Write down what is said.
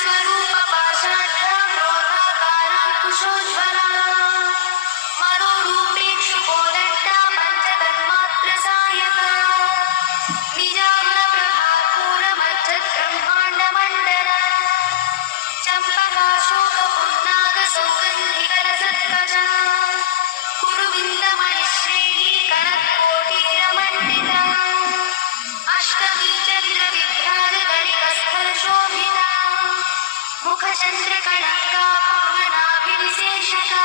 स्वरूप पाषाढ्य क्रोधाकाराङ्कुशोज्ज्वला मनोरूपेक्षु कोदण्डा पञ्चतन्मात्र सायका निजाग्रप्रभापूरमज्जद्ब्रह्माण्डमण्डला चम्पकाशोकपुन्नागसौगन्धिकरसत्कजा कुरुविन्दमणिश्रेणी कनत्कोटीरमण्डिता अष्टमी चन्द्रविभ्राजगणिकस्थलशोभिता मुखचन्द्रकणका भुवनाभिविशेषका